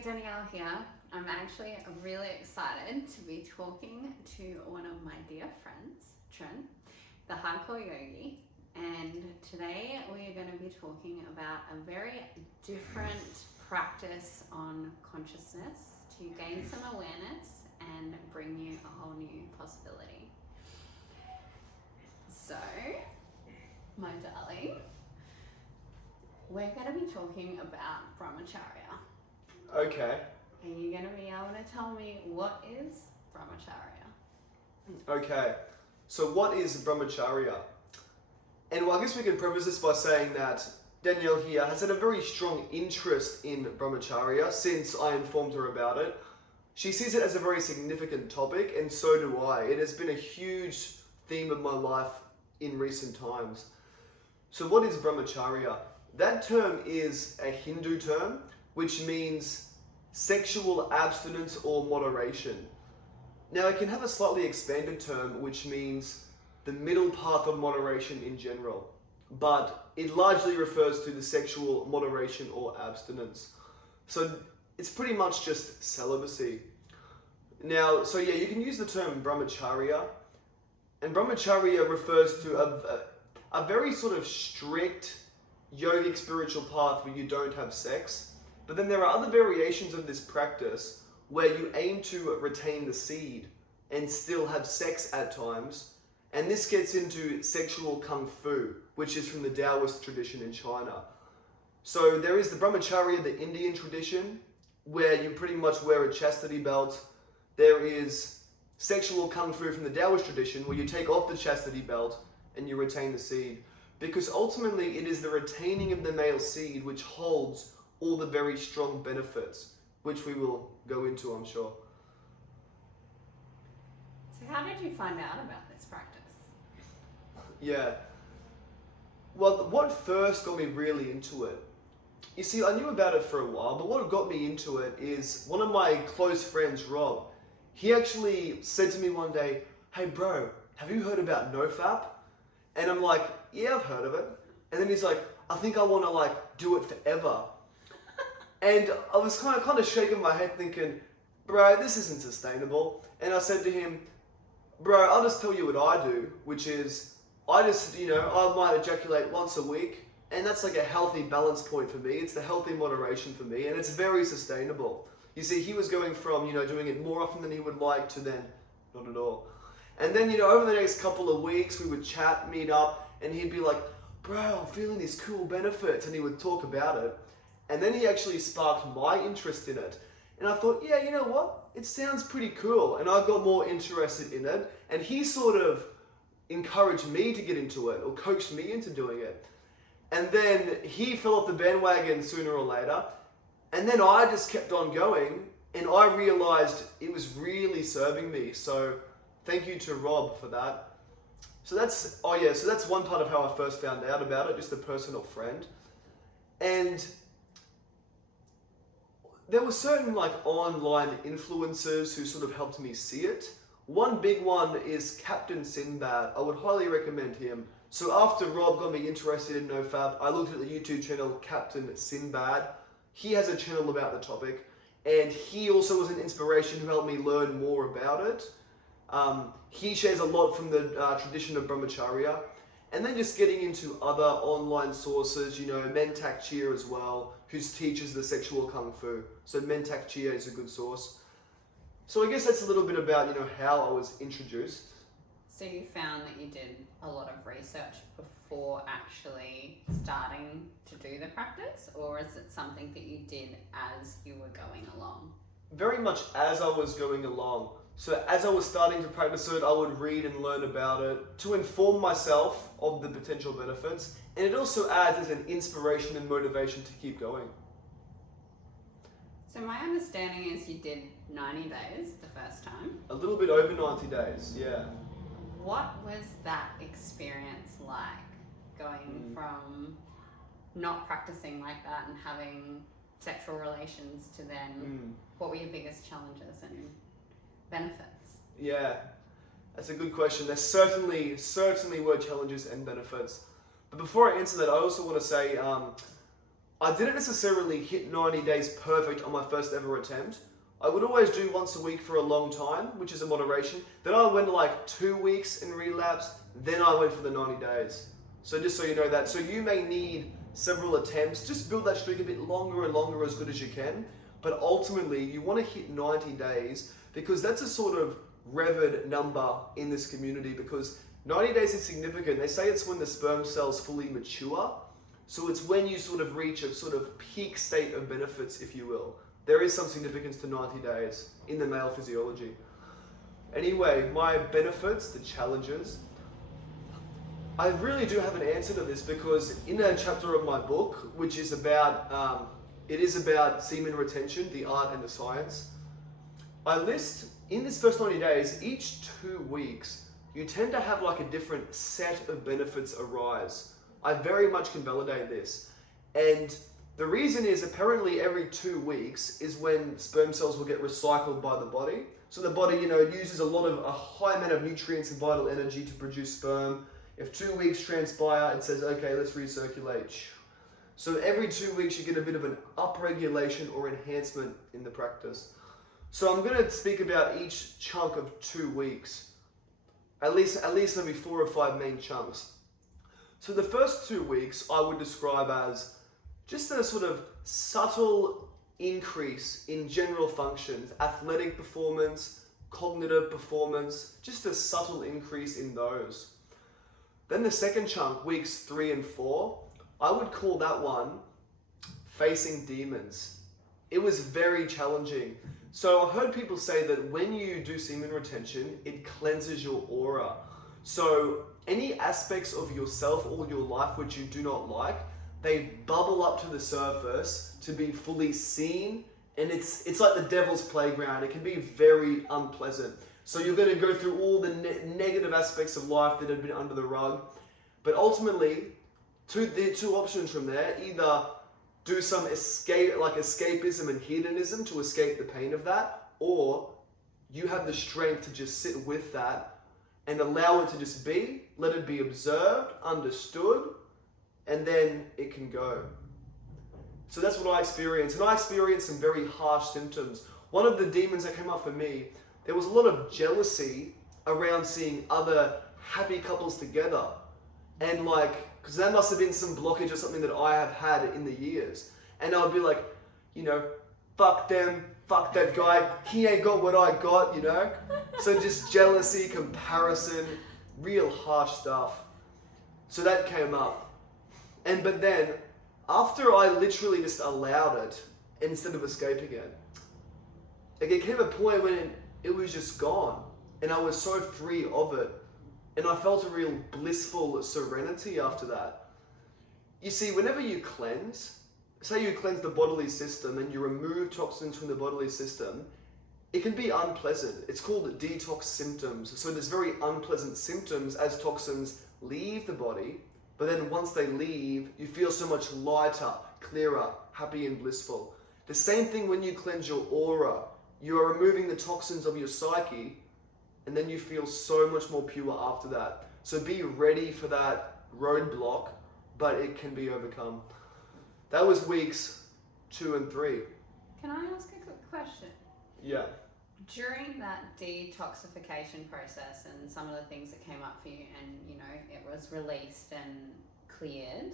Danyelle here. I'm actually really excited to be talking to one of my dear friends, Trent, the Hardcore Yogi, and today we are going to be talking about a very different practice on consciousness to gain some awareness and bring you a whole new possibility. So, my darling, we're going to be talking about Brahmacharya. Okay. Are you going to be able to tell me what is Brahmacharya? Okay. So what is Brahmacharya? And well, I guess we can preface this by saying that Danielle here has had a very strong interest in Brahmacharya since I informed her about it. She sees it as a very significant topic, and so do I. It has been a huge theme of my life in recent times. So what is Brahmacharya? That term is a Hindu term, which means sexual abstinence or moderation. Now it can have a slightly expanded term, which means the middle path of moderation in general, but it largely refers to the sexual moderation or abstinence. So it's pretty much just celibacy. Now, so yeah, you can use the term Brahmacharya, and Brahmacharya refers to a very sort of strict yogic spiritual path where you don't have sex. But then there are other variations of this practice where you aim to retain the seed and still have sex at times. And this gets into sexual kung fu, which is from the Taoist tradition in China. So there is the Brahmacharya, the Indian tradition, where you pretty much wear a chastity belt. There is sexual kung fu from the Taoist tradition, where you take off the chastity belt and you retain the seed. Because ultimately it is the retaining of the male seed which holds all the very strong benefits, which we will go into, I'm sure. So how did you find out about this practice? Yeah. Well, what first got me really into it? You see, I knew about it for a while, but what got me into it is one of my close friends, Rob. He actually said to me one day, "Hey bro, have you heard about NoFap?" And I'm like, "Yeah, I've heard of it." And then he's like, "I think I want to do it forever." And I was kind of shaking my head thinking, "Bro, this isn't sustainable." And I said to him, "Bro, I'll just tell you what I do, which is I just, I might ejaculate once a week, and that's like a healthy balance point for me. It's the healthy moderation for me, and it's very sustainable." You see, he was going from, doing it more often than he would like to then not at all. And then, over the next couple of weeks, we would chat, meet up, and he'd be like, "Bro, I'm feeling these cool benefits," and he would talk about it. And then he actually sparked my interest in it. And I thought, yeah, you know what? It sounds pretty cool. And I got more interested in it. And he sort of encouraged me to get into it, or coaxed me into doing it. And then he fell off the bandwagon sooner or later. And then I just kept on going. And I realized it was really serving me. So thank you to Rob for that. So that's one part of how I first found out about it, just a personal friend. And there were certain online influencers who sort of helped me see it. One big one is Captain Sinbad. I would highly recommend him. So after Rob got me interested in NoFap, I looked at the YouTube channel Captain Sinbad. He has a channel about the topic, and he also was an inspiration who helped me learn more about it. He shares a lot from the tradition of Brahmacharya. And then just getting into other online sources, Mentak Chia as well, who teaches the sexual kung fu. So Mentak Chia is a good source. So I guess that's a little bit about, how I was introduced. So you found that you did a lot of research before actually starting to do the practice, or is it something that you did as you were going along? Very much as I was going along. So as I was starting to practice it, I would read and learn about it to inform myself of the potential benefits. And it also adds as an inspiration and motivation to keep going. So my understanding is you did 90 days the first time. A little bit over 90 days, yeah. What was that experience like, going from not practicing like that and having sexual relations to then what were your biggest challenges and benefits? Yeah, that's a good question. There certainly were challenges and benefits. But before I answer that, I also want to say I didn't necessarily hit 90 days perfect on my first ever attempt. I would always do once a week for a long time, which is a moderation. Then I went like 2 weeks and relapsed. Then I went for the 90 days. So just so you know that. So you may need several attempts. Just build that streak a bit longer and longer, as good as you can. But ultimately, you want to hit 90 days because that's a sort of revered number in this community, because 90 days is significant. They say it's when the sperm cells fully mature. So it's when you sort of reach a sort of peak state of benefits, if you will. There is some significance to 90 days in the male physiology. Anyway, my benefits, the challenges. I really do have an answer to this, because in a chapter of my book, which is about, it is about semen retention, the art and the science, I list in this first 90 days, each 2 weeks, you tend to have like a different set of benefits arise. I very much can validate this. And the reason is apparently every 2 weeks is when sperm cells will get recycled by the body. So the body, uses a high amount of nutrients and vital energy to produce sperm. If 2 weeks transpire, it says, okay, let's recirculate. So every 2 weeks you get a bit of an upregulation or enhancement in the practice. So I'm going to speak about each chunk of 2 weeks. At least maybe 4 or 5 main chunks. So the first 2 weeks I would describe as just a sort of subtle increase in general functions, athletic performance, cognitive performance, just a subtle increase in those. Then the second chunk, weeks 3 and 4, I would call that one facing demons. It was very challenging. So I've heard people say that when you do semen retention, it cleanses your aura. So any aspects of yourself or your life which you do not like, they bubble up to the surface to be fully seen, and it's like the devil's playground. It can be very unpleasant. So you're going to go through all the negative aspects of life that have been under the rug, but ultimately, the two options from there: either do some escapism and hedonism to escape the pain of that, or you have the strength to just sit with that and allow it to just be, let it be observed, understood, and then it can go. So that's what I experienced. And I experienced some very harsh symptoms. One of the demons that came up for me, there was a lot of jealousy around seeing other happy couples together. And because that must have been some blockage or something that I have had in the years. And I would be like, fuck them, fuck that guy, he ain't got what I got, So just jealousy, comparison, real harsh stuff. So that came up. But then, after I literally just allowed it, instead of escaping it, it came a point when it was just gone. And I was so free of it. And I felt a real blissful serenity after that. You see, whenever you cleanse, say you cleanse the bodily system and you remove toxins from the bodily system, it can be unpleasant. It's called detox symptoms. So there's very unpleasant symptoms as toxins leave the body, but then once they leave, you feel so much lighter, clearer, happy and blissful. The same thing when you cleanse your aura. You are removing the toxins of your psyche, and then you feel so much more pure after that. So be ready for that roadblock, but it can be overcome. That was weeks 2 and 3. Can I ask a quick question? Yeah. During that detoxification process and some of the things that came up for you, and it was released and cleared,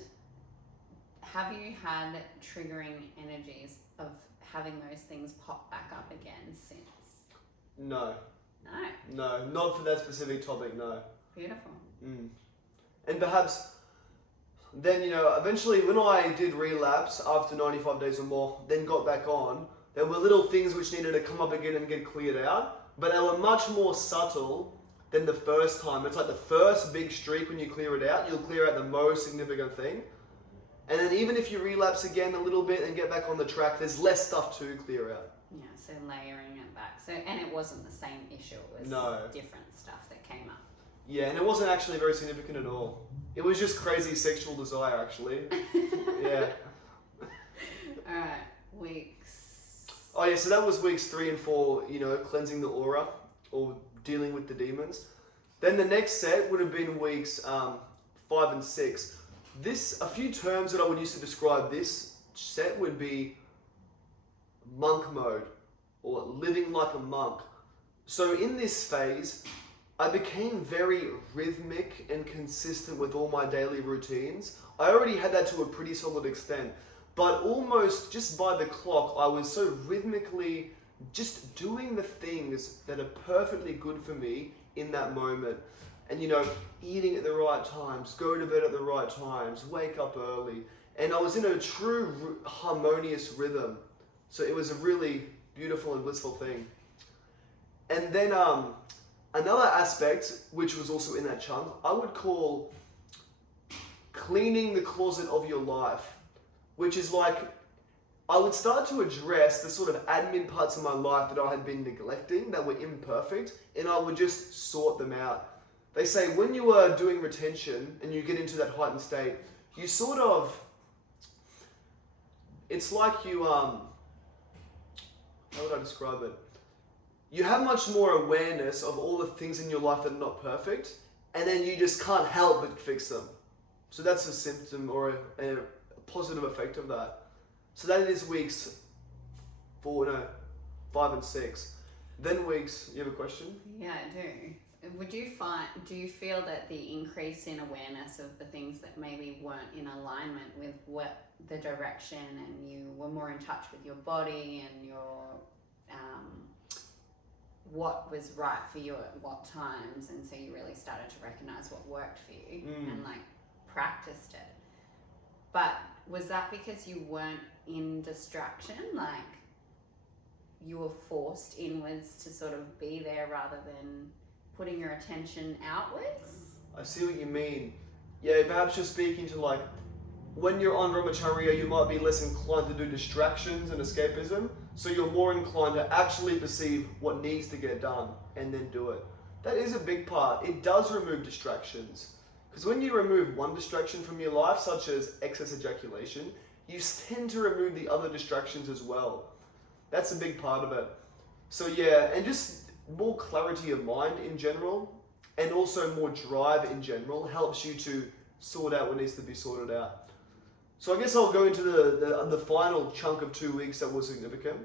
have you had triggering energies of having those things pop back up again since? No. No? No, not for that specific topic, no. Beautiful. And perhaps then, eventually when I did relapse after 95 days or more, then got back on, there were little things which needed to come up again and get cleared out, but they were much more subtle than the first time. It's like the first big streak, when you clear it out, you'll clear out the most significant thing. And then even if you relapse again a little bit and get back on the track, there's less stuff to clear out. Yeah, so layering it back. And it wasn't the same issue, it was different stuff that came up. Yeah, and it wasn't actually very significant at all. It was just crazy sexual desire, actually. Yeah. Alright, weeks. Oh yeah, so that was weeks 3 and 4, cleansing the aura or dealing with the demons. Then the next set would have been weeks 5 and 6. A few terms that I would use to describe this set would be monk mode, or living like a monk. So in this phase, I became very rhythmic and consistent with all my daily routines. I already had that to a pretty solid extent, but almost just by the clock, I was so rhythmically just doing the things that are perfectly good for me in that moment. And eating at the right times, go to bed at the right times, wake up early. And I was in a true harmonious rhythm. So it was a really beautiful and blissful thing. And then another aspect, which was also in that chunk, I would call cleaning the closet of your life, which is like, I would start to address the sort of admin parts of my life that I had been neglecting, that were imperfect, and I would just sort them out. They say when you are doing retention and you get into that heightened state, you sort of, it's like you, how would I describe it? You have much more awareness of all the things in your life that are not perfect, and then you just can't help but fix them. So that's a symptom or a positive effect of that. So that is weeks 5 and 6. Then weeks, you have a question? Yeah, I do. Do you feel that the increase in awareness of the things that maybe weren't in alignment with what the direction, and you were more in touch with your body and your what was right for you at what times, and so you really started to recognize what worked for you and practiced it? But was that because you weren't in distraction, like you were forced inwards to sort of be there rather than putting your attention outwards? I see what you mean. Yeah, perhaps you're speaking to like, when you're on Brahmacharya, you might be less inclined to do distractions and escapism, so you're more inclined to actually perceive what needs to get done and then do it. That is a big part. It does remove distractions. Because when you remove one distraction from your life, such as excess ejaculation, you tend to remove the other distractions as well. That's a big part of it. So yeah, and just more clarity of mind in general, and also more drive in general, helps you to sort out what needs to be sorted out. So I guess I'll go into the final chunk of 2 weeks that was significant.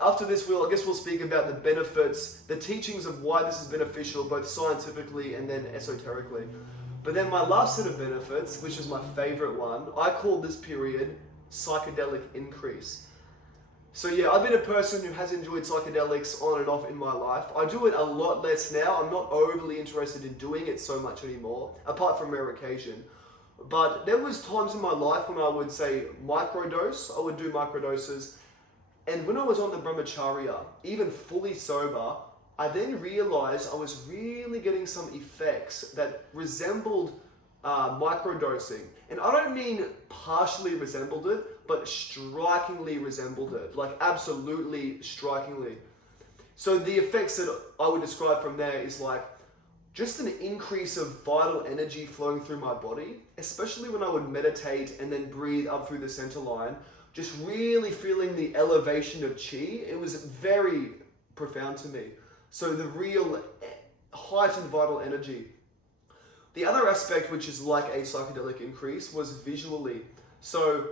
After this, we'll speak about the benefits, the teachings of why this is beneficial, both scientifically and then esoterically. But then my last set of benefits, which is my favorite one, I call this period psychedelic increase. So yeah, I've been a person who has enjoyed psychedelics on and off in my life. I do it a lot less now. I'm not overly interested in doing it so much anymore, apart from rare occasion. But there was times in my life when I would say microdose. I would do microdoses. And when I was on the Brahmacharya, even fully sober, I then realized I was really getting some effects that resembled microdosing. And I don't mean partially resembled it, but strikingly resembled it. Like absolutely strikingly. So the effects that I would describe from there is like just an increase of vital energy flowing through my body, especially when I would meditate and then breathe up through the center line, just really feeling the elevation of chi. It was very profound to me. So the real heightened vital energy. The other aspect, which is like a psychedelic increase, was visually. So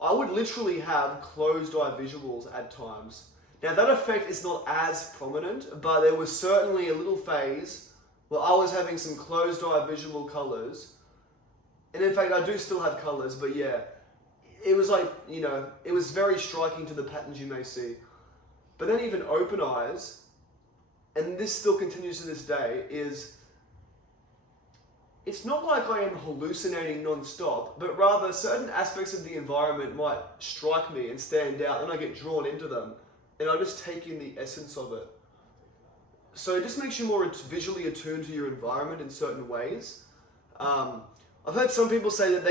I would literally have closed eye visuals at times. Now that effect is not as prominent, but there was certainly a little phase where I was having some closed eye visual colors. And in fact, I do still have colors, but yeah, it was like, it was very striking to the patterns you may see. But then even open eyes, and this still continues to this day, it's not like I am hallucinating non-stop, but rather certain aspects of the environment might strike me and stand out, and I get drawn into them, and I just take in the essence of it. So it just makes you more visually attuned to your environment in certain ways. I've heard some people say that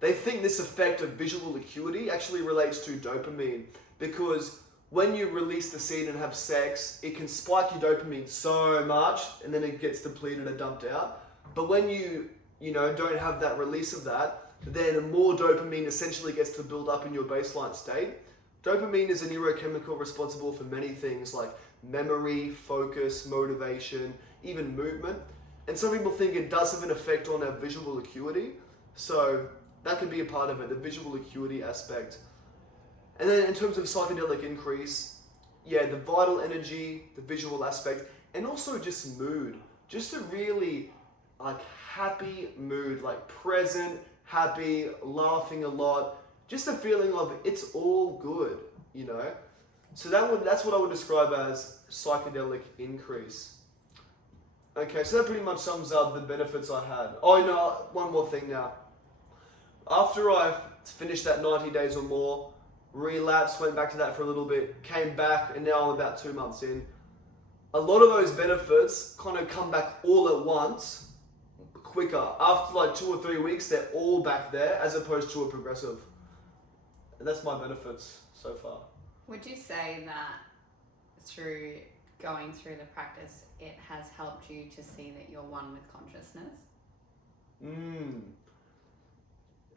they think this effect of visual acuity actually relates to dopamine, because when you release the seed and have sex, it can spike your dopamine so much, and then it gets depleted and dumped out. But when you don't have that release of that, then more dopamine essentially gets to build up in your baseline state. Dopamine is a neurochemical responsible for many things like memory, focus, motivation, even movement. And some people think it does have an effect on our visual acuity. So That could be a part of it, the visual acuity aspect. And then in terms of psychedelic increase, yeah, the vital energy, the visual aspect, and also just mood. Just a really like happy mood, like present, happy, laughing a lot. Just a feeling of it's all good, you know? So that's what I would describe as psychedelic increase. Okay, so that pretty much sums up the benefits I had. Oh no, one more thing now. After I finished that 90 days or more, relapsed, went back to that for a little bit, came back, and now I'm about 2 months in. A lot of those benefits kind of come back all at once, quicker. After like 2 or 3 weeks, they're all back there, as opposed to a progressive. And that's my benefits so far. Would you say that through going through the practice, it has helped you to see that you're one with consciousness?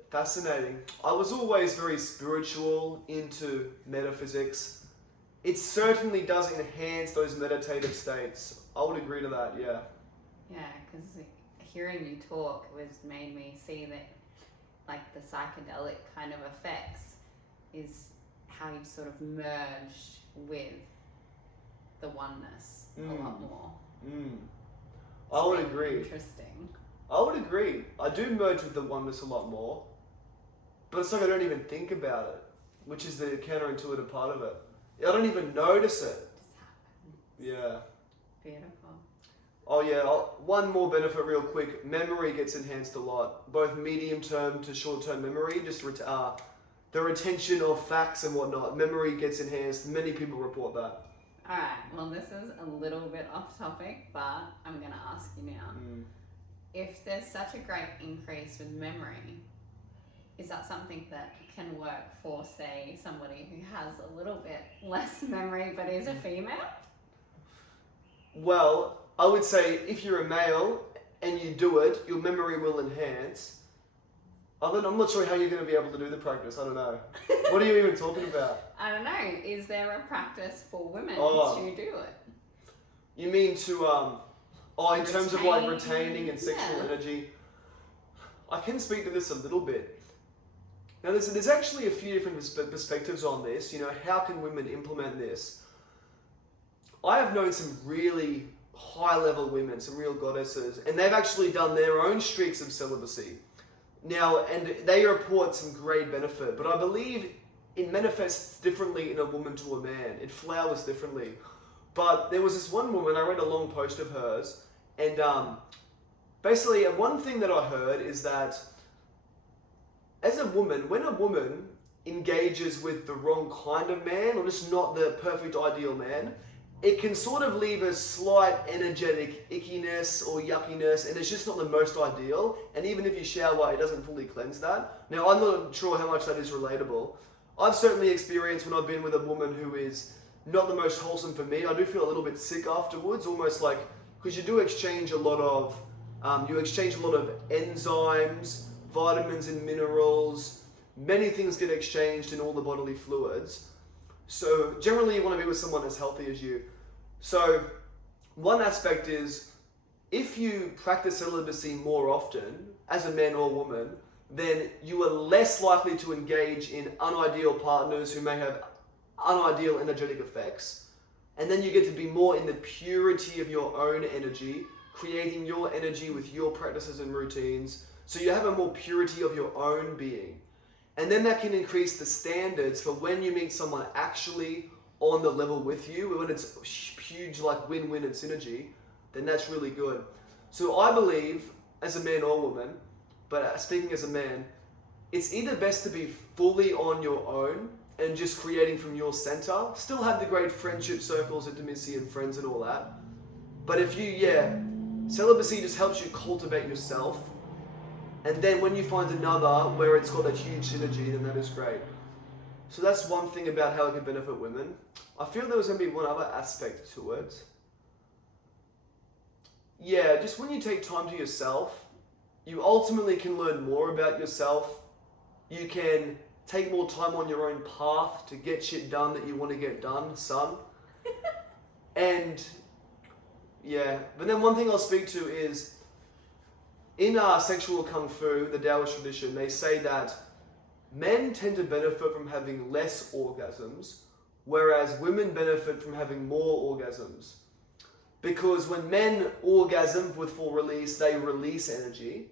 Fascinating. I was always very spiritual, into metaphysics. It certainly does enhance those meditative states. I would agree to that, yeah. Yeah, because hearing you talk made me see that like the psychedelic kind of effects is how you've sort of merged with the oneness a lot more. I would agree. Interesting. I would agree. I do merge with the oneness a lot more, but it's like I don't even think about it, which is the counterintuitive part of it. I don't even notice it. It just happens. Yeah. Beautiful. Oh yeah, one more benefit real quick. Memory gets enhanced a lot, both medium term to short term memory, just the retention of facts and whatnot. Memory gets enhanced. Many people report that. Alright, well this is a little bit off topic, but I'm going to ask you now. If there's such a great increase with memory, is that something that can work for, say, somebody who has a little bit less memory but is a female? Well, I would say if you're a male and you do it, your memory will enhance. I'm not sure how you're going to be able to do the practice. I don't know. What are you even talking about? I don't know. Is there a practice for women to do it? You mean to, in terms of like retaining and sexual energy? I can speak to this a little bit. Now, there's actually a few different perspectives on this. You know, how can women implement this? I have known some really high-level women, some real goddesses, and they've actually done their own streaks of celibacy. Now, and they report some great benefit, but I believe it manifests differently in a woman to a man. It flowers differently. But there was this one woman, I read a long post of hers, and basically one thing that I heard is that as a woman, when a woman engages with the wrong kind of man, or just not the perfect ideal man, it can sort of leave a slight energetic ickiness or yuckiness, and it's just not the most ideal. And even if you shower, it doesn't fully cleanse that. Now, I'm not sure how much that is relatable. I've certainly experienced when I've been with a woman who is not the most wholesome for me. I do feel a little bit sick afterwards, almost like, because you do exchange a lot of, enzymes, vitamins and minerals. Many things get exchanged in all the bodily fluids. So generally you want to be with someone as healthy as you. So one aspect is, if you practice celibacy more often, as a man or woman, then you are less likely to engage in unideal partners who may have unideal energetic effects. And then you get to be more in the purity of your own energy, creating your energy with your practices and routines. So you have a more purity of your own being. And then that can increase the standards for when you meet someone actually on the level with you, when it's huge like win-win and synergy, then that's really good. So I believe, as a man or woman, but speaking as a man, it's either best to be fully on your own and just creating from your center, still have the great friendship circles, intimacy and friends and all that. But if celibacy just helps you cultivate yourself. And then when you find another where it's got a huge synergy, then that is great. So that's one thing about how it can benefit women. I feel there was going to be one other aspect to it. Yeah, just when you take time to yourself, you ultimately can learn more about yourself. You can take more time on your own path to get shit done that you want to get done, son. And yeah, but then one thing I'll speak to is, in sexual kung fu, the Taoist tradition, they say that men tend to benefit from having less orgasms, whereas women benefit from having more orgasms. Because when men orgasm with full release, they release energy.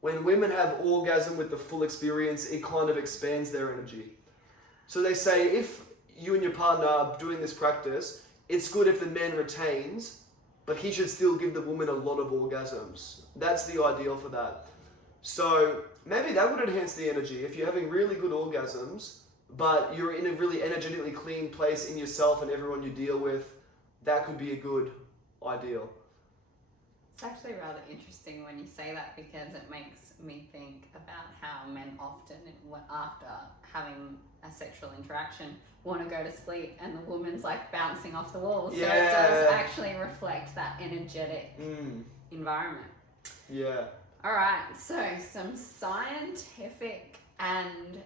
When women have orgasm with the full experience, it kind of expands their energy. So they say if you and your partner are doing this practice, it's good if the man retains, but he should still give the woman a lot of orgasms. That's the ideal for that. So maybe that would enhance the energy. If you're having really good orgasms, but you're in a really energetically clean place in yourself and everyone you deal with, that could be a good ideal. It's actually rather interesting when you say that, because it makes me think about how men often, after having a sexual interaction, want to go to sleep and the woman's like bouncing off the walls. Yeah. So it does actually reflect that energetic environment. Yeah. All right, so some scientific and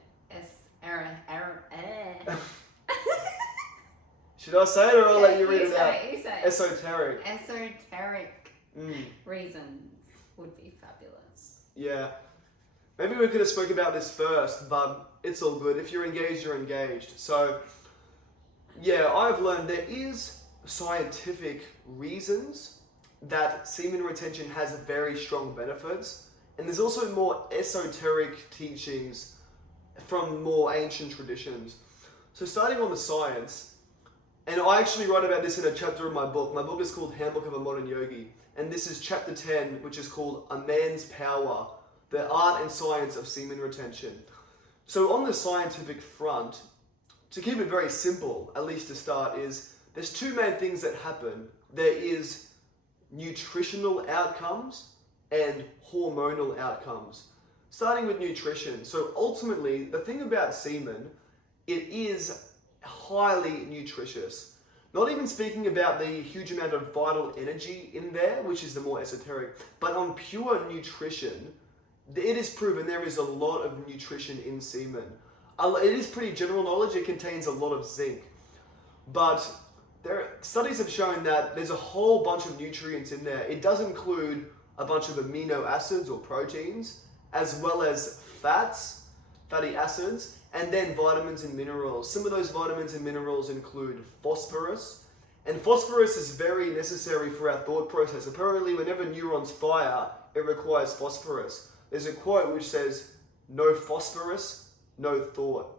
Should I say it or I'll let you read you it say out? it, you say it. Esoteric. Esoteric reasons would be fabulous. Yeah. Maybe we could have spoke about this first, but it's all good. If you're engaged, you're engaged. So, yeah, I've learned there is scientific reasons that semen retention has very strong benefits. And there's also more esoteric teachings from more ancient traditions. So starting on the science, and I actually write about this in a chapter of my book. My book is called Handbook of a Modern Yogi. And this is chapter 10, which is called A Man's Power, the Art and Science of Semen Retention. So on the scientific front, to keep it very simple, at least to start, is there's two main things that happen. There is nutritional outcomes and hormonal outcomes. Starting with nutrition. So ultimately, the thing about semen, it is highly nutritious. Not even speaking about the huge amount of vital energy in there, which is the more esoteric, but on pure nutrition, it is proven there is a lot of nutrition in semen. It is pretty general knowledge, it contains a lot of zinc. But studies have shown that there's a whole bunch of nutrients in there. It does include a bunch of amino acids or proteins, as well as fats, fatty acids, and then vitamins and minerals. Some of those vitamins and minerals include phosphorus, and phosphorus is very necessary for our thought process. Apparently, whenever neurons fire, it requires phosphorus. There's a quote which says, "No phosphorus, no thought."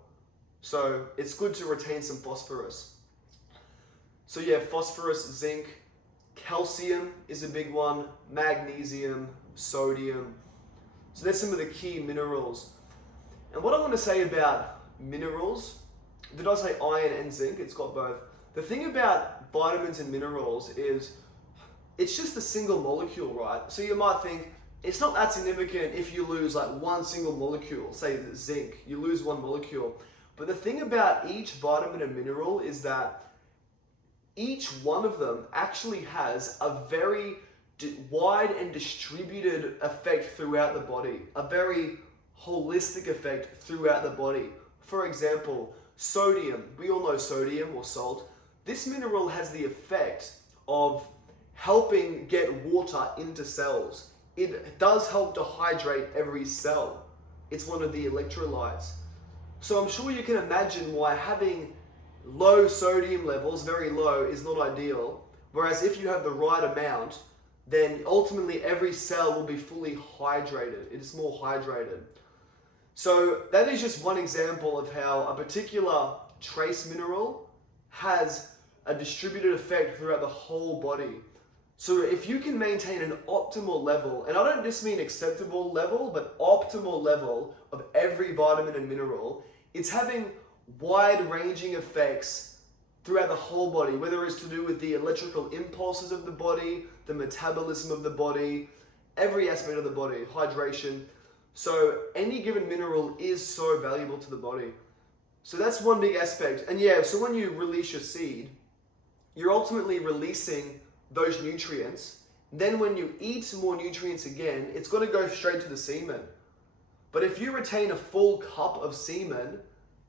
So it's good to retain some phosphorus. So yeah, phosphorus, zinc, calcium is a big one, magnesium, sodium. So there's some of the key minerals. And what I want to say about minerals, did I say iron and zinc? It's got both. The thing about vitamins and minerals is it's just a single molecule, right? So you might think it's not that significant if you lose like one single molecule, say the zinc, you lose one molecule. But the thing about each vitamin and mineral is that each one of them actually has a very wide and distributed effect throughout the body, a very holistic effect throughout the body. For example, sodium. We all know sodium or salt. This mineral has the effect of helping get water into cells. It does help to hydrate every cell. It's one of the electrolytes. So I'm sure you can imagine why having low sodium levels, very low, is not ideal. Whereas if you have the right amount, then ultimately every cell will be fully hydrated. It is more hydrated. So that is just one example of how a particular trace mineral has a distributed effect throughout the whole body. So if you can maintain an optimal level, and I don't just mean acceptable level, but optimal level of every vitamin and mineral, it's having wide-ranging effects throughout the whole body, whether it's to do with the electrical impulses of the body, the metabolism of the body, every aspect of the body, hydration. So any given mineral is so valuable to the body. So that's one big aspect. And yeah, so when you release your seed, you're ultimately releasing those nutrients. Then when you eat more nutrients again, it's got to go straight to the semen. But if you retain a full cup of semen,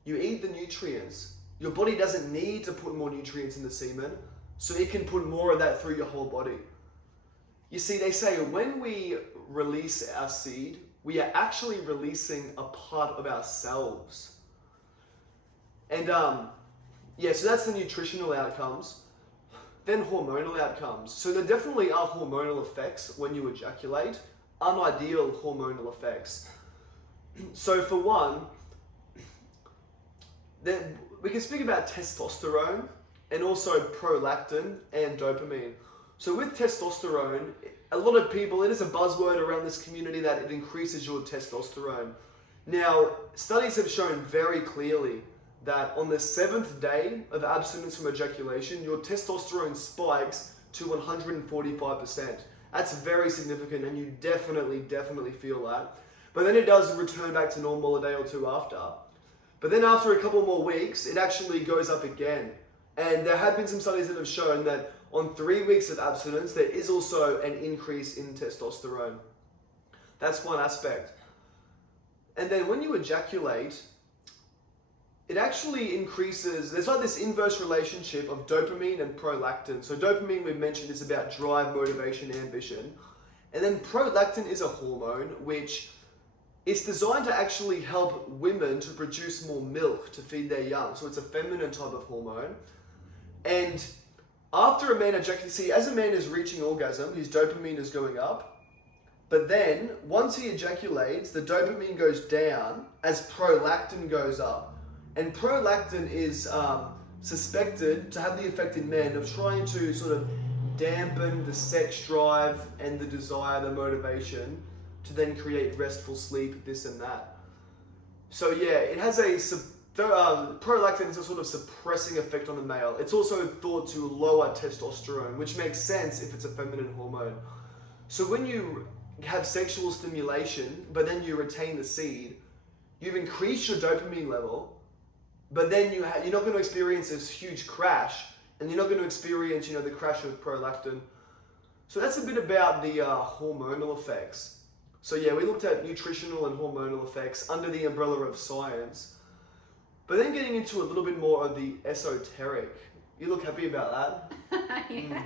you eat the nutrients. Your body doesn't need to put more nutrients in the semen, so it can put more of that through your whole body. You see, they say when we release our seed, we are actually releasing a part of ourselves. And yeah, so that's the nutritional outcomes. Then hormonal outcomes. So there definitely are hormonal effects when you ejaculate, unideal hormonal effects. So for one, we can speak about testosterone and also prolactin and dopamine. So with testosterone, a lot of people, it is a buzzword around this community that it increases your testosterone. Now, studies have shown very clearly that on the 7th day of abstinence from ejaculation, your testosterone spikes to 145%. That's very significant, and you definitely feel that. But then it does return back to normal a day or two after. But then after a couple more weeks, it actually goes up again. And there have been some studies that have shown that on 3 weeks of abstinence, there is also an increase in testosterone. That's one aspect. And then when you ejaculate, it actually increases, there's like this inverse relationship of dopamine and prolactin. So dopamine, we've mentioned, is about drive, motivation, ambition. And then prolactin is a hormone which is designed to actually help women to produce more milk to feed their young. So it's a feminine type of hormone. And after a man ejaculates, see, as a man is reaching orgasm, his dopamine is going up. But then, once he ejaculates, the dopamine goes down as prolactin goes up. And prolactin is suspected to have the effect in men of trying to sort of dampen the sex drive and the desire, the motivation, to then create restful sleep, this and that. So yeah, it has a prolactin is a sort of suppressing effect on the male. It's also thought to lower testosterone, which makes sense if it's a feminine hormone. So when you have sexual stimulation, but then you retain the seed, you've increased your dopamine level, but then you're not going to experience this huge crash, and you're not going to experience, the crash of prolactin. So that's a bit about the hormonal effects. So yeah, we looked at nutritional and hormonal effects under the umbrella of science. But then getting into a little bit more of the esoteric. You look happy about that? Yeah.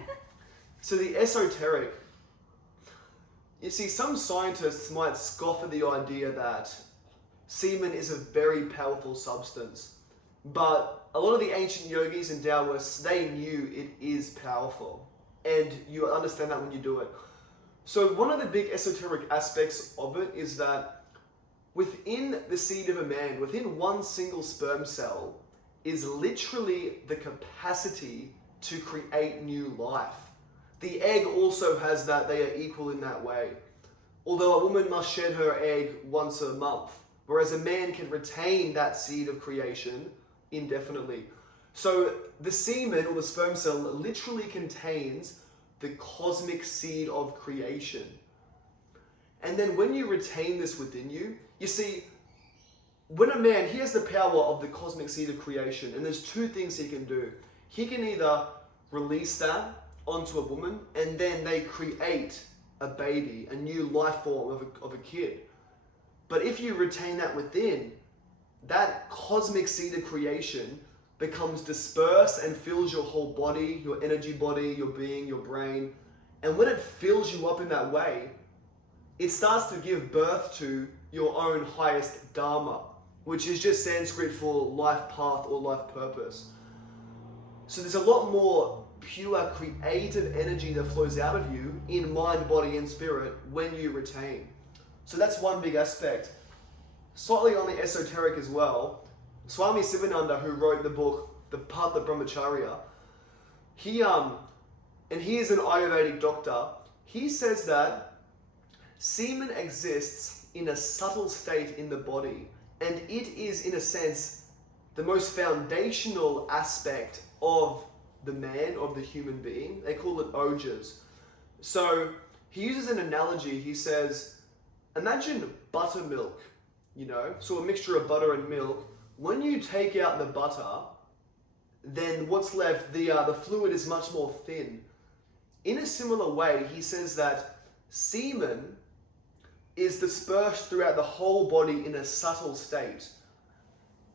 So the esoteric. You see, some scientists might scoff at the idea that semen is a very powerful substance. But a lot of the ancient yogis and Taoists, they knew it is powerful. And you understand that when you do it. So one of the big esoteric aspects of it is that within the seed of a man, within one single sperm cell, is literally the capacity to create new life. The egg also has that, they are equal in that way. Although a woman must shed her egg once a month, whereas a man can retain that seed of creation indefinitely. So the semen or the sperm cell literally contains the cosmic seed of creation. And then when you retain this within you, you see, when a man, he has the power of the cosmic seed of creation, and there's two things he can do. He can either release that onto a woman, and then they create a baby, a new life form of a kid. But if you retain that within, that cosmic seed of creation becomes dispersed and fills your whole body, your energy body, your being, your brain. And when it fills you up in that way, it starts to give birth to your own highest dharma, which is just Sanskrit for life path or life purpose. So there's a lot more pure creative energy that flows out of you in mind, body, and spirit when you retain. So that's one big aspect. Slightly on the esoteric as well, Swami Sivananda, who wrote the book, The Path of Brahmacharya, he is an Ayurvedic doctor. He says that semen exists in a subtle state in the body, and it is, in a sense, the most foundational aspect of the man, of the human being. They call it ojas. So he uses an analogy. He says, imagine buttermilk, so a mixture of butter and milk. When you take out the butter, then what's left, the fluid is much more thin. In a similar way, he says that semen is dispersed throughout the whole body in a subtle state.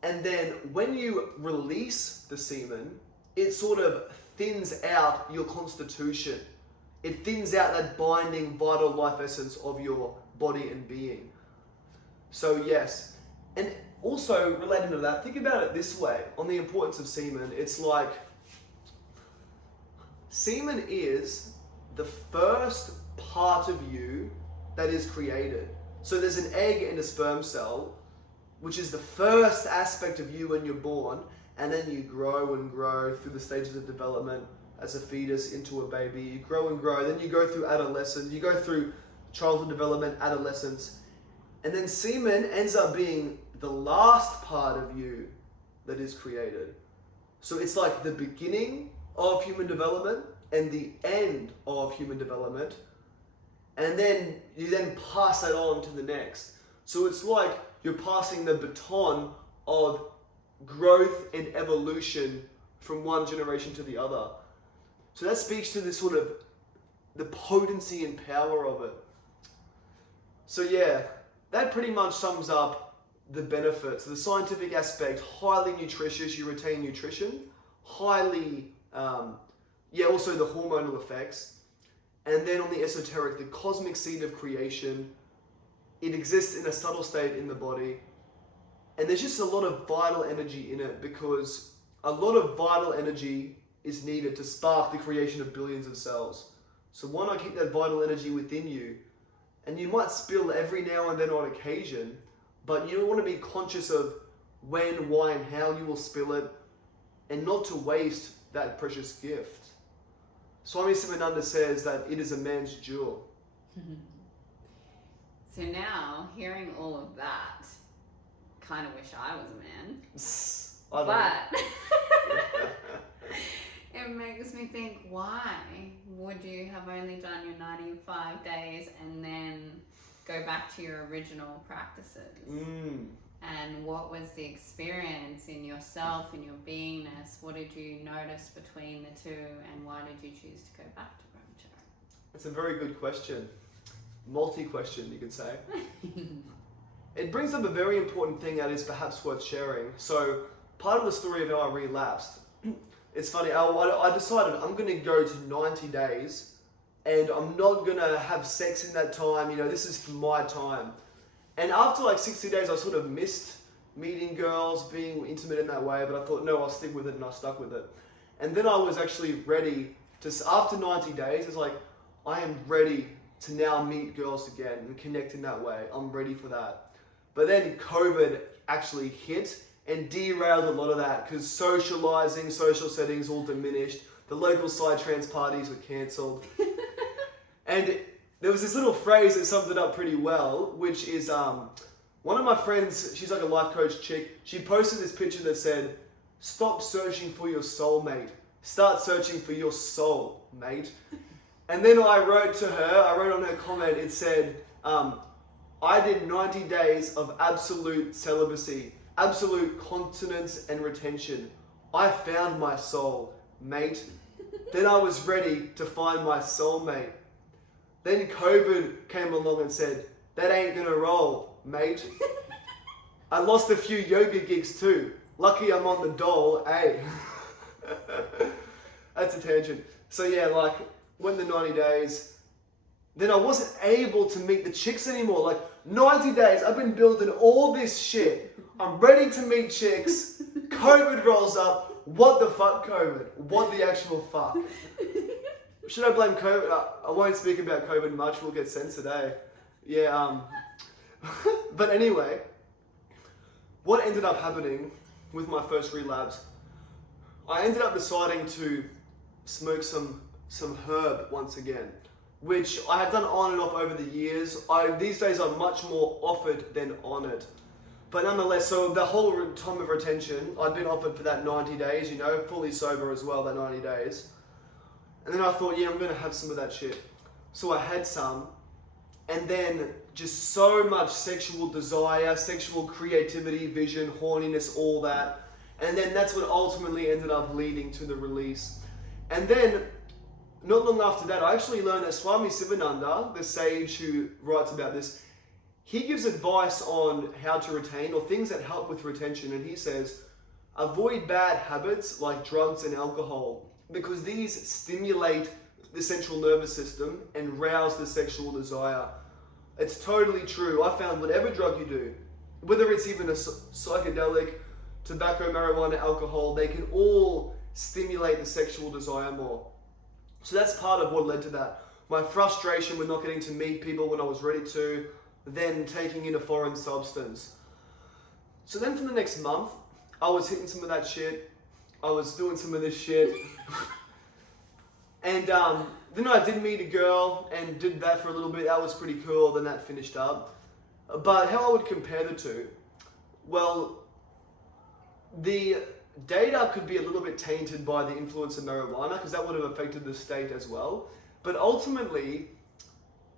And then when you release the semen, it sort of thins out your constitution. it thins out that binding vital life essence of your body and being. So yes, and also related to that, think about it this way, on the importance of semen. It's like, semen is the first part of you that is created. So there's an egg and a sperm cell, which is the first aspect of you when you're born, and then you grow and grow through the stages of development as a fetus into a baby. You grow and grow, then you go through adolescence, you go through childhood development, adolescence, and then semen ends up being the last part of you that is created. So it's like the beginning of human development and the end of human development, and then you then pass that on to the next. So it's like you're passing the baton of growth and evolution from one generation to the other. So that speaks to this sort of the potency and power of it. So yeah, that pretty much sums up the benefits. The scientific aspect, highly nutritious, you retain nutrition, highly, also the hormonal effects. And then on the esoteric, the cosmic seed of creation, it exists in a subtle state in the body. And there's just a lot of vital energy in it, because a lot of vital energy is needed to spark the creation of billions of cells. So why not keep that vital energy within you? And you might spill every now and then on occasion, but you want to be conscious of when, why, and how you will spill it, and not to waste that precious gift. Swami Sivananda says that it is a man's jewel. So now, hearing all of that, kind of wish I was a man. But it makes me think, why would you have only done your 95 days and then go back to your original practices? And what was the experience in yourself, in your beingness? What did you notice between the two, and why did you choose to go back to Brahmacharya? It's a very good question. Multi-question, you could say. It brings up a very important thing that is perhaps worth sharing. So, part of the story of how I relapsed, it's funny, I decided I'm going to go to 90 days and I'm not going to have sex in that time. This is for my time. And after like 60 days, I sort of missed meeting girls, being intimate in that way, but I thought, no, I'll stick with it, and I stuck with it. And then I was actually ready to, after 90 days, it's like, I am ready to now meet girls again and connect in that way. I'm ready for that. But then COVID actually hit and derailed a lot of that, because socializing, social settings all diminished. The local psytrance parties were cancelled. And there was this little phrase that summed it up pretty well, which is one of my friends, she's like a life coach chick, she posted this picture that said, "Stop searching for your soulmate. Start searching for your soul, mate." And then I wrote on her comment, it said, I did 90 days of absolute celibacy, absolute continence and retention. I found my soul, mate. Then I was ready to find my soulmate. Then COVID came along and said, that ain't gonna roll, mate. I lost a few yoga gigs too. Lucky I'm on the dole, eh? That's a tangent. So yeah, like, went the 90 days. Then I wasn't able to meet the chicks anymore. Like, 90 days, I've been building all this shit. I'm ready to meet chicks. COVID rolls up. What the fuck, COVID? What the actual fuck? Should I blame COVID? I won't speak about COVID much. We'll get censored, eh? Yeah, but anyway, what ended up happening with my first relapse, I ended up deciding to smoke some herb once again, which I had done on and off over the years. These days I'm much more offered than honoured. But nonetheless, so the whole time of retention, I'd been offered for that 90 days, fully sober as well, that 90 days. And then I thought, yeah, I'm going to have some of that shit. So I had some, and then just so much sexual desire, sexual creativity, vision, horniness, all that. And then that's what ultimately ended up leading to the release. And then, not long after that, I actually learned that Swami Sivananda, the sage who writes about this, he gives advice on how to retain, or things that help with retention. And he says, avoid bad habits like drugs and alcohol, because these stimulate the central nervous system and rouse the sexual desire. It's totally true. I found whatever drug you do, whether it's even a psychedelic, tobacco, marijuana, alcohol, they can all stimulate the sexual desire more. So that's part of what led to that. My frustration with not getting to meet people when I was ready to, then taking in a foreign substance. So then for the next month, I was hitting some of that shit. I was doing some of this shit. And then I did meet a girl and did that for a little bit. That was pretty cool. Then that finished up. But how I would compare the two, well, the data could be a little bit tainted by the influence of marijuana because that would have affected the state as well. But ultimately,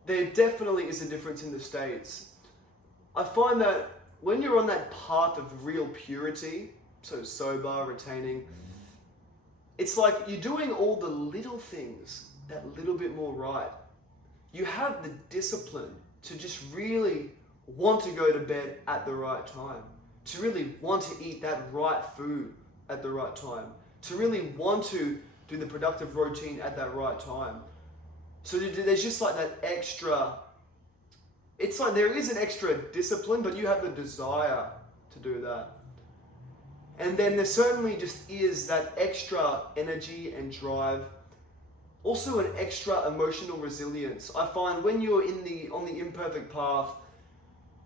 there definitely is a difference in the states. I find that when you're on that path of real purity, so sober, retaining, it's like you're doing all the little things that little bit more right. You have the discipline to just really want to go to bed at the right time, to really want to eat that right food at the right time, to really want to do the productive routine at that right time. So there's just like that extra, it's like there is an extra discipline, but you have the desire to do that. And then there certainly just is that extra energy and drive. Also an extra emotional resilience. I find when you're on the imperfect path,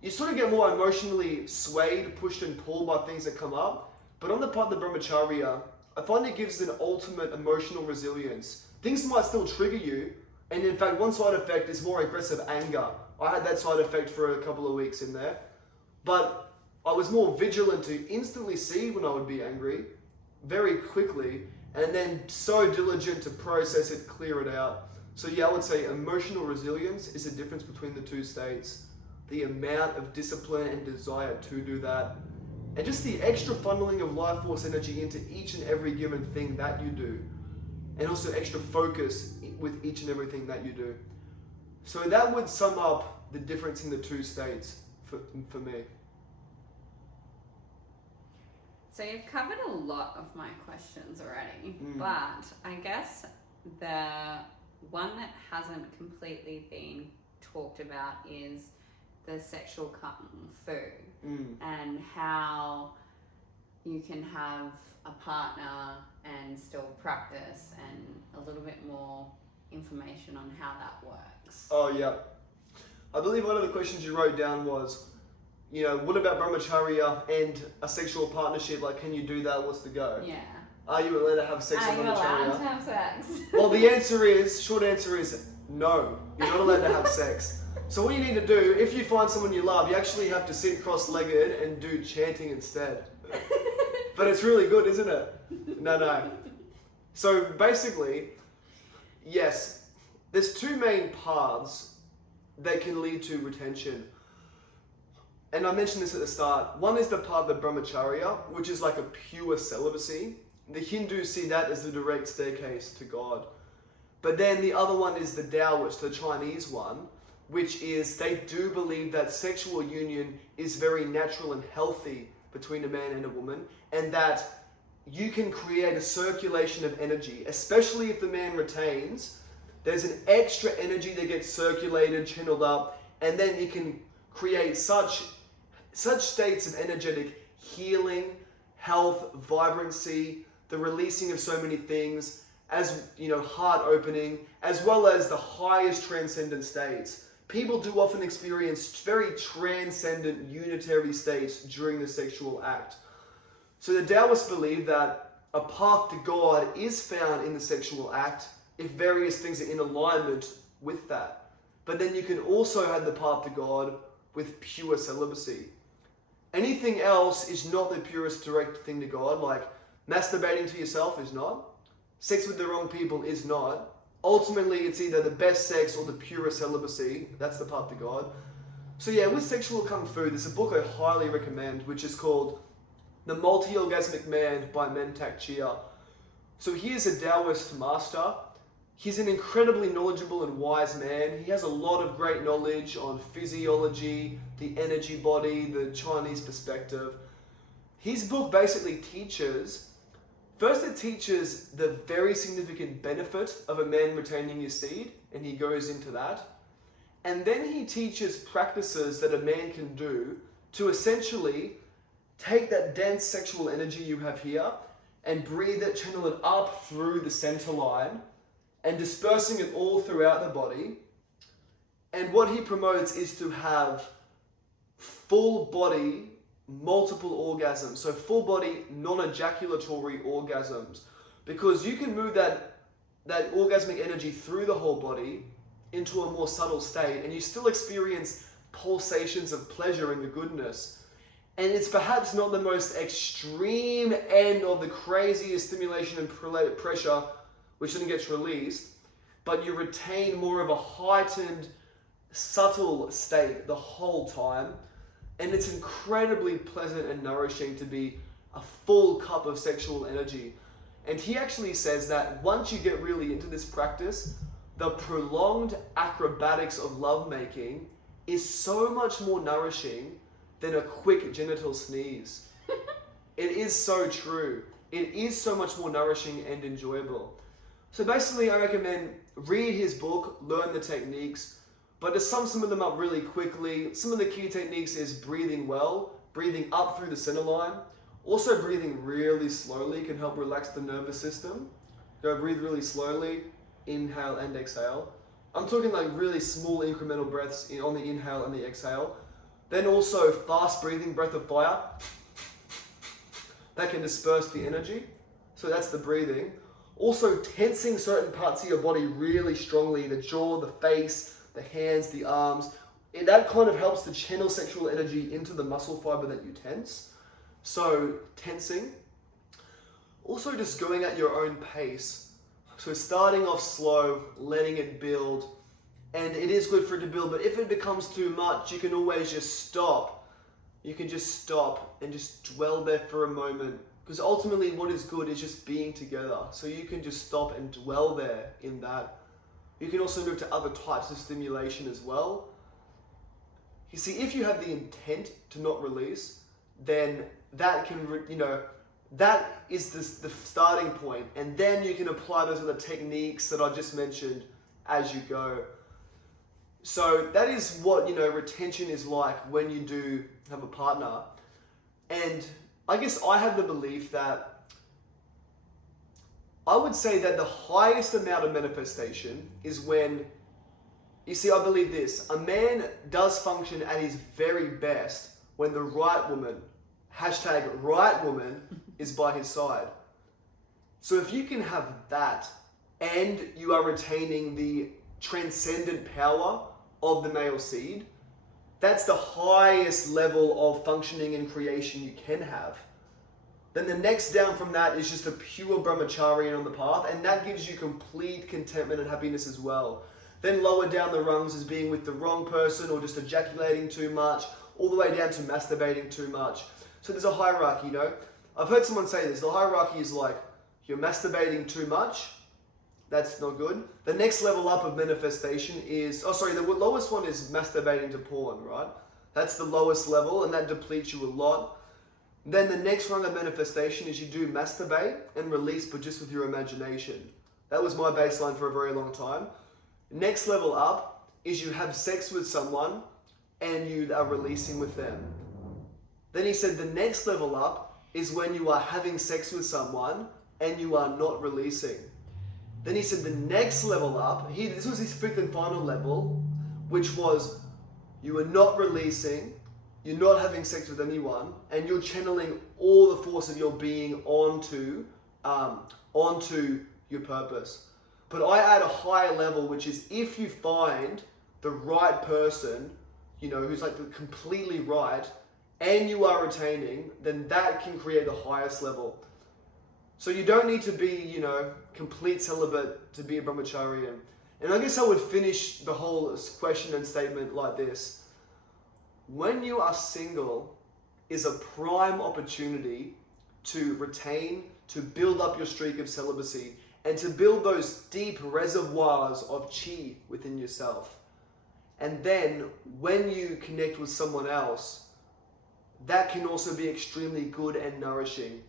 you sort of get more emotionally swayed, pushed and pulled by things that come up. But on the path of Brahmacharya, I find it gives an ultimate emotional resilience. Things might still trigger you, and in fact one side effect is more aggressive anger. I had that side effect for a couple of weeks in there. But I was more vigilant to instantly see when I would be angry, very quickly, and then so diligent to process it, clear it out. So yeah, I would say emotional resilience is the difference between the two states. The amount of discipline and desire to do that, and just the extra funneling of life force energy into each and every given thing that you do, and also extra focus with each and everything that you do. So that would sum up the difference in the two states for me. So you've covered a lot of my questions already, but I guess the one that hasn't completely been talked about is the sexual kung fu and how you can have a partner and still practice, and a little bit more information on how that works. Oh yeah. I believe one of the questions you wrote down was, what about Brahmacharya and a sexual partnership? Like, can you do that? What's the go? Yeah. Are you allowed to have sex Are on you Brahmacharya? allowed to have sex? Well, short answer is no. You're not allowed to have sex. So what you need to do, if you find someone you love, you actually have to sit cross-legged and do chanting instead. But it's really good, isn't it? No. So basically, yes, there's two main paths that can lead to retention. And I mentioned this at the start. One is the path of Brahmacharya, which is like a pure celibacy. The Hindus see that as the direct staircase to God. But then the other one is the Taoist, the Chinese one, which is they do believe that sexual union is very natural and healthy between a man and a woman, and that you can create a circulation of energy, especially if the man retains. There's an extra energy that gets circulated, channeled up, and then you can create such states of energetic healing, health, vibrancy, the releasing of so many things, as heart opening, as well as the highest transcendent states. People do often experience very transcendent unitary states during the sexual act. So the Taoists believe that a path to God is found in the sexual act if various things are in alignment with that. But then you can also have the path to God with pure celibacy. Anything else is not the purest direct thing to God, like masturbating to yourself is not. Sex with the wrong people is not. Ultimately, it's either the best sex or the purest celibacy. That's the path to God. So yeah, with sexual kung fu, there's a book I highly recommend, which is called The Multi-Orgasmic Man by Mantak Chia. So he is a Taoist master. He's an incredibly knowledgeable and wise man. He has a lot of great knowledge on physiology, the energy body, the Chinese perspective. His book basically teaches First, it teaches the very significant benefit of a man retaining his seed, and he goes into that. And then he teaches practices that a man can do to essentially take that dense sexual energy you have here and breathe it, channel it up through the center line and dispersing it all throughout the body. And what he promotes is to have full body, multiple orgasms. So full body, non-ejaculatory orgasms. Because you can move that orgasmic energy through the whole body into a more subtle state, and you still experience pulsations of pleasure and the goodness. And it's perhaps not the most extreme end of the craziest stimulation and pressure which then gets released, but you retain more of a heightened, subtle state the whole time. And it's incredibly pleasant and nourishing to be a full cup of sexual energy. And he actually says that once you get really into this practice, the prolonged acrobatics of lovemaking is so much more nourishing than a quick genital sneeze. It is so true. It is so much more nourishing and enjoyable. So basically, I recommend read his book, learn the techniques, but to sum some of them up really quickly, some of the key techniques is breathing well, breathing up through the center line. Also breathing really slowly can help relax the nervous system. Go breathe really slowly, inhale and exhale. I'm talking like really small incremental breaths on the inhale and the exhale. Then also fast breathing, breath of fire. That can disperse the energy. So that's the breathing. Also tensing certain parts of your body really strongly, the jaw, the face, the hands, the arms. And that kind of helps to channel sexual energy into the muscle fiber that you tense. So tensing. Also just going at your own pace. So starting off slow, letting it build. And it is good for it to build, but if it becomes too much, you can always just stop. You can just stop and just dwell there for a moment. Because ultimately what is good is just being together. So you can just stop and dwell there in that. You can also move to other types of stimulation as well. You see, if you have the intent to not release, then that can, that is the starting point. And then you can apply those other techniques that I just mentioned as you go. So that is what, retention is like when you do have a partner. And I guess I have the belief that I would say that the highest amount of manifestation is when, you see, I believe this, a man does function at his very best when the right woman, #right woman, is by his side. So if you can have that and you are retaining the transcendent power of the male seed, that's the highest level of functioning and creation you can have. Then the next down from that is just a pure brahmacharian on the path, and that gives you complete contentment and happiness as well. Then lower down the rungs is being with the wrong person or just ejaculating too much, all the way down to masturbating too much. So there's a hierarchy, I've heard someone say this, the hierarchy is like, you're masturbating too much, that's not good. The next level up of manifestation is, the lowest one is masturbating to porn, right? That's the lowest level and that depletes you a lot. Then the next rung of manifestation is you do masturbate and release, but just with your imagination. That was my baseline for a very long time. Next level up is you have sex with someone and you are releasing with them. Then he said the next level up is when you are having sex with someone and you are not releasing. Then he said the next level up, this was his fifth and final level, which was you are not releasing, you're not having sex with anyone, and you're channeling all the force of your being onto your purpose. But I add a higher level, which is if you find the right person, who's like completely right, and you are retaining, then that can create the highest level. So you don't need to be, complete celibate to be a brahmacharian. And I guess I would finish the whole question and statement like this. When you are single is a prime opportunity to retain, to build up your streak of celibacy, and to build those deep reservoirs of chi within yourself. And then when you connect with someone else, that can also be extremely good and nourishing.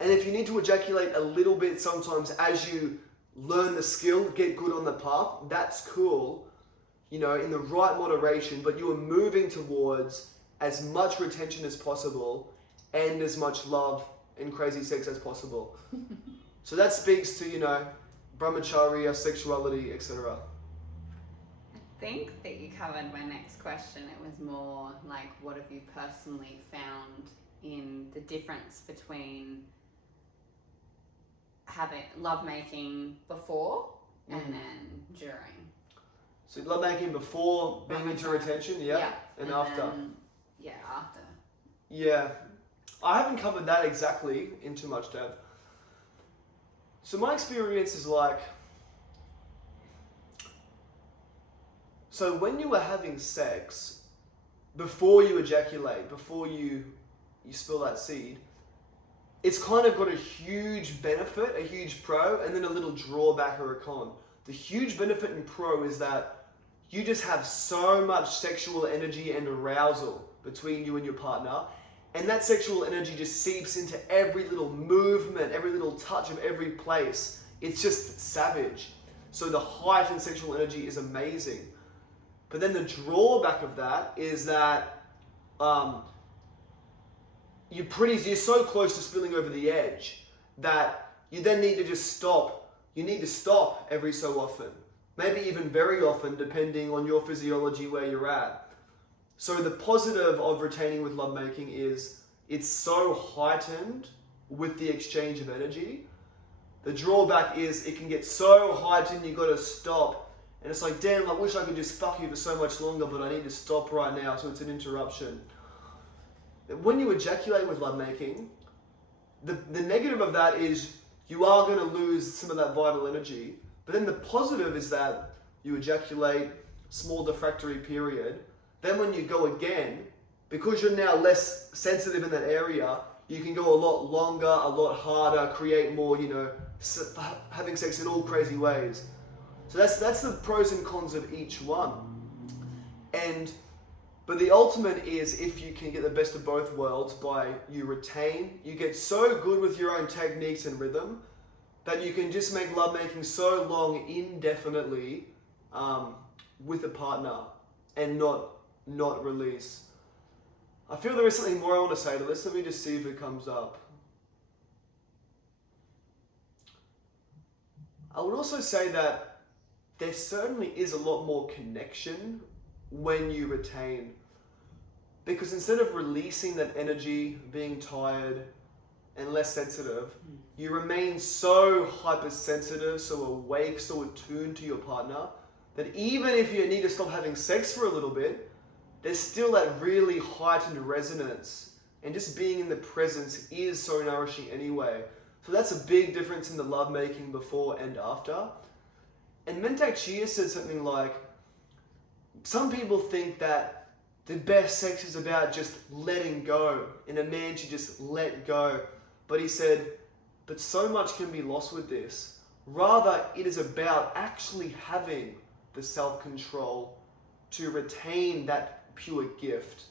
And if you need to ejaculate a little bit sometimes as you learn the skill, get good on the path, that's cool, in the right moderation, but you are moving towards as much retention as possible and as much love and crazy sex as possible. So that speaks to, brahmacharya, sexuality, etc. I think that you covered my next question. It was more like, what have you personally found in the difference between having lovemaking before and then during? So lovemaking before being into retention, and after. After. Yeah, I haven't covered that exactly in too much depth. So my experience is like, so when you are having sex, before you ejaculate, before you spill that seed, it's kind of got a huge benefit, a huge pro, and then a little drawback or a con. The huge benefit and pro is that you just have so much sexual energy and arousal between you and your partner, and that sexual energy just seeps into every little movement, every little touch of every place. It's just savage. So the heightened sexual energy is amazing. But then the drawback of that is that you're so close to spilling over the edge that you then need to just stop. You need to stop every so often. Maybe even very often, depending on your physiology where you're at. So the positive of retaining with lovemaking is it's so heightened with the exchange of energy. The drawback is it can get so heightened you got to stop. And it's like, damn, I wish I could just fuck you for so much longer, but I need to stop right now, so it's an interruption. When you ejaculate with lovemaking, the negative of that is you are going to lose some of that vital energy. But then the positive is that you ejaculate, small diffractory period. Then when you go again, because you're now less sensitive in that area, you can go a lot longer, a lot harder, create more, having sex in all crazy ways. So that's the pros and cons of each one. But the ultimate is if you can get the best of both worlds by you retain, you get so good with your own techniques and rhythm that you can just make lovemaking so long indefinitely with a partner and not release. I feel there is something more I want to say to this. Let me just see if it comes up. I would also say that there certainly is a lot more connection when you retain. Because instead of releasing that energy, being tired and less sensitive, you remain so hypersensitive, so awake, so attuned to your partner, that even if you need to stop having sex for a little bit, there's still that really heightened resonance. And just being in the presence is so nourishing anyway. So that's a big difference in the lovemaking before and after. And Mentak Chia said something like, some people think that the best sex is about just letting go, and a man should just let go. But he said, but so much can be lost with this. Rather, it is about actually having the self-control to retain that pure gift.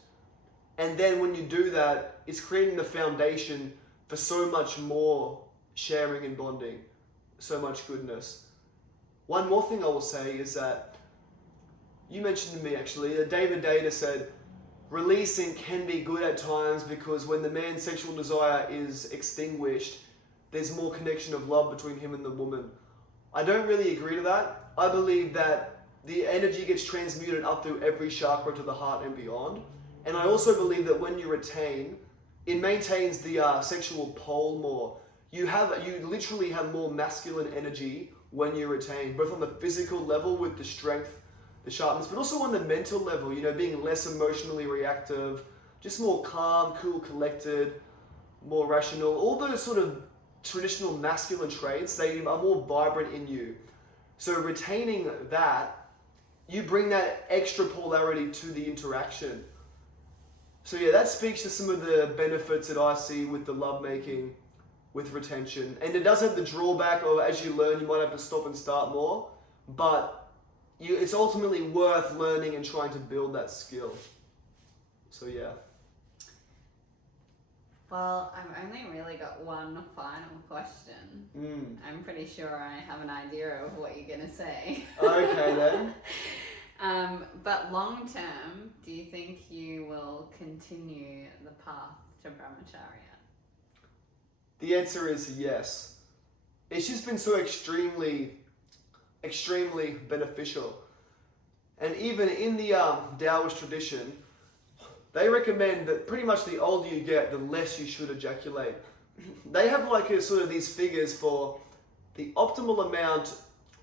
And then when you do that, it's creating the foundation for so much more sharing and bonding, so much goodness. One more thing I will say is that you mentioned to me actually that David Data said releasing can be good at times because when the man's sexual desire is extinguished, there's more connection of love between him and the woman. I don't really agree to that. I believe that the energy gets transmuted up through every chakra to the heart and beyond. And I also believe that when you retain, it maintains the sexual pole more. You literally have more masculine energy when you retain, both on the physical level with the strength, the sharpness, but also on the mental level, being less emotionally reactive, just more calm, cool, collected, more rational. All those sort of traditional masculine traits, they are more vibrant in you. So retaining that, you bring that extra polarity to the interaction. So yeah, that speaks to some of the benefits that I see with the lovemaking, with retention. And it does have the drawback of, as you learn, you might have to stop and start more, but it's ultimately worth learning and trying to build that skill. So yeah. Well, I've only really got one final question. I'm pretty sure I have an idea of what you're going to say. Okay then. But long term, do you think you will continue the path to Brahmacharya? The answer is yes. It's just been so extremely beneficial. And even in the Taoist tradition, they recommend that pretty much the older you get, the less you should ejaculate. They have like a sort of these figures for the optimal amount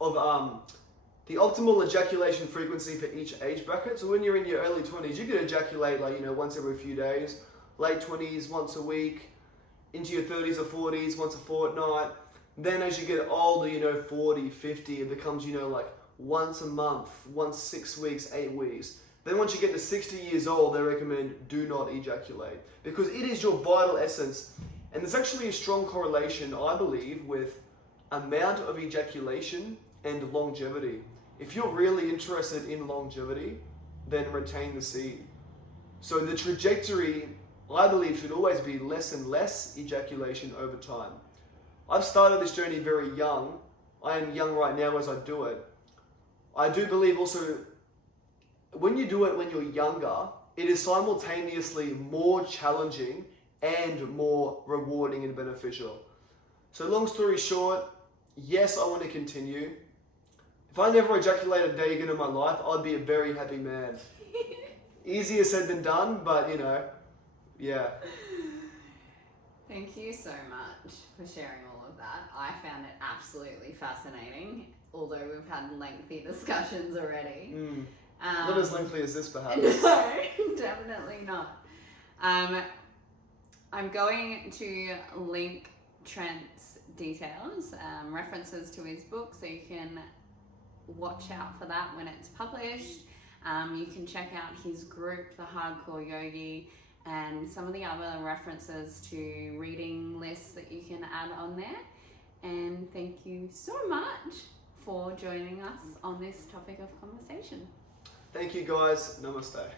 of the optimal ejaculation frequency for each age bracket. So when you're in your early 20s, you could ejaculate like, once every few days, late 20s, once a week, into your 30s or 40s, once a fortnight. Then as you get older, 40, 50, it becomes, like once a month, once 6 weeks, 8 weeks. Then once you get to 60 years old, they recommend do not ejaculate because it is your vital essence. And there's actually a strong correlation, I believe, with amount of ejaculation and longevity. If you're really interested in longevity, then retain the seed. So the trajectory, I believe, should always be less and less ejaculation over time. I've started this journey very young. I am young right now as I do it. I do believe also, when you do it when you're younger, it is simultaneously more challenging and more rewarding and beneficial. So long story short, yes, I want to continue. If I never ejaculate a day again in my life, I'd be a very happy man. Easier said than done, but yeah. Thank you so much for sharing all of that. I found it absolutely fascinating, although we've had lengthy discussions already. Not as lengthy as this, perhaps. No, definitely not. I'm going to link Trent's details, references to his book, so you can watch out for that when it's published. You can check out his group, the Hardcore Yogi, and some of the other references to reading lists that you can add on there. And thank you so much for joining us on this topic of conversation. Thank you guys. Namaste.